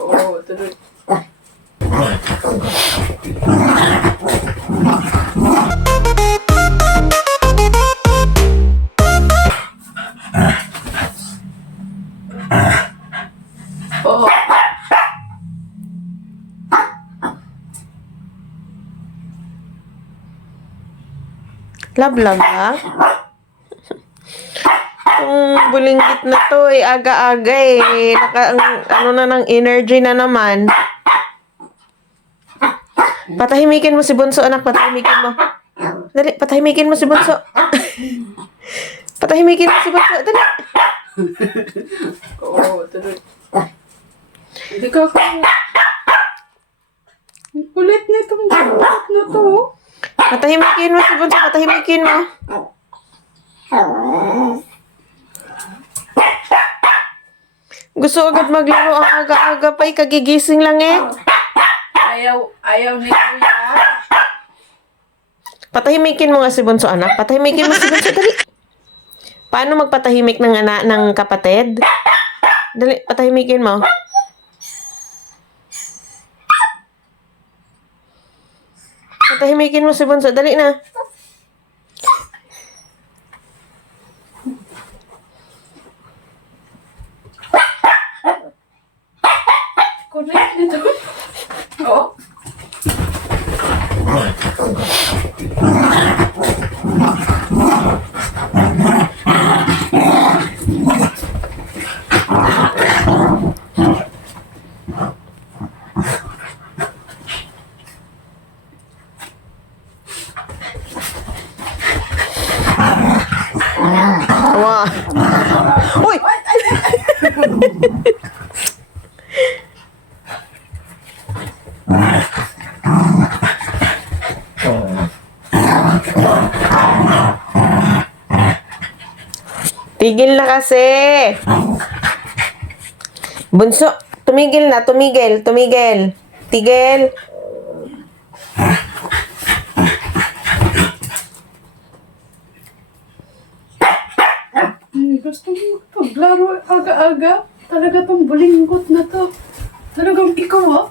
Oo, tuloy. Oo. Love ha? Itong bulinggit na to, aga-aga ano na ng energy na naman. Patahimikin mo si Bunso, anak. Patahimikin mo. Dali, patahimikin mo si Bunso. Patahimikin mo si Bunso. Dali. Oo, tuloy. Hindi ka kung... Kulit na itong kulit na to. Patahimikin mo si Bunso. Patahimikin mo. Gusto agad maglaro ang aga-aga pa. Kagigising lang Ayaw ni kuya. Patahimikin mo nga si Bunso, anak. Patahimikin mo si Bunso. Dali. Paano magpatahimik ng kapatid? Dali, patahimikin mo. Patahimikin mo si Bunso. Dali na. Kulit na ito. Oo. Wow. Uy! Tigil na kasi. Bunso, tumigil na, tumigil. Tigil. Gusto mo paglaro aga-aga? Talaga tong bulinggot na to. Talagang ikaw,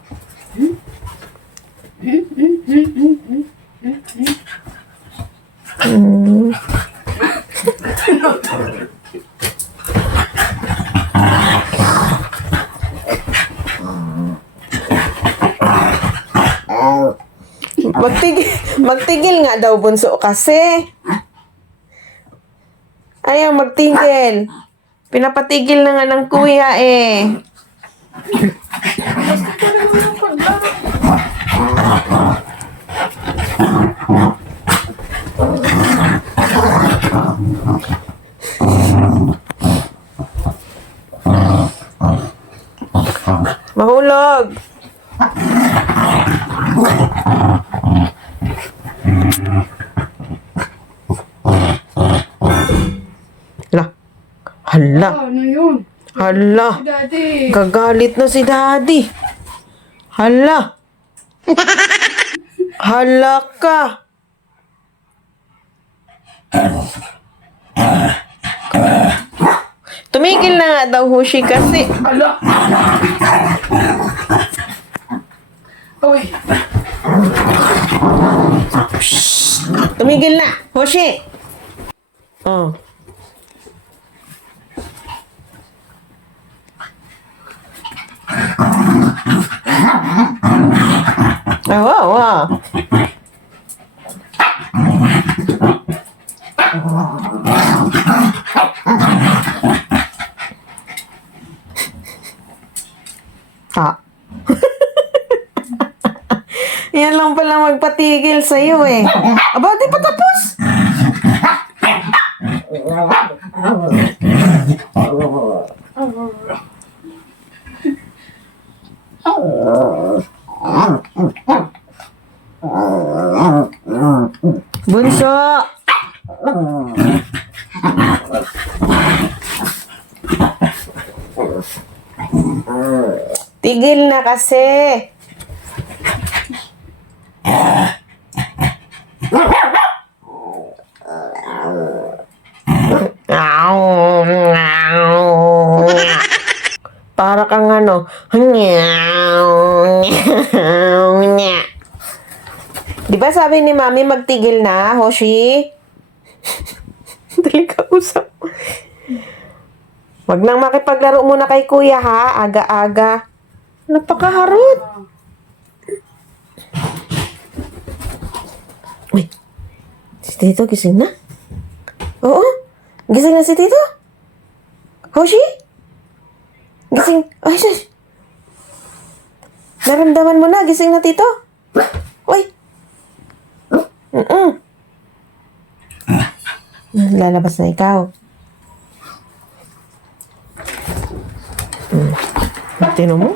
Magtigil nga daw, Bunso, kasi. Ayaw magtigil. Pinapatigil na nga ng kuya Gusto talaga ng paglaro. Mahulog. Hala. Ano yun? Hala. Daddy. Gagalit na si Daddy. Hala. Hala ka. Tumigil na nga daw, Hushi, kasi. Ala! Uy! Tumigil na, Hushi. Oh. Wow. Yan lang pala magpatigil sa'yo Aba, di pa tapos? Bunso! Tigil na kasi. Para kang Di ba sabi ni Mami magtigil na, Hoshi? Dali ka usap. Wag nang makipaglaro muna kay kuya ha, aga-aga. Napakaharot. Uy, si Tito gising na? Oo, gising na si Tito. Hoshi? Gising. Ay, sus. Naramdaman mo na, gising na Tito. Uy. Lalabas na ikaw. Tino mo?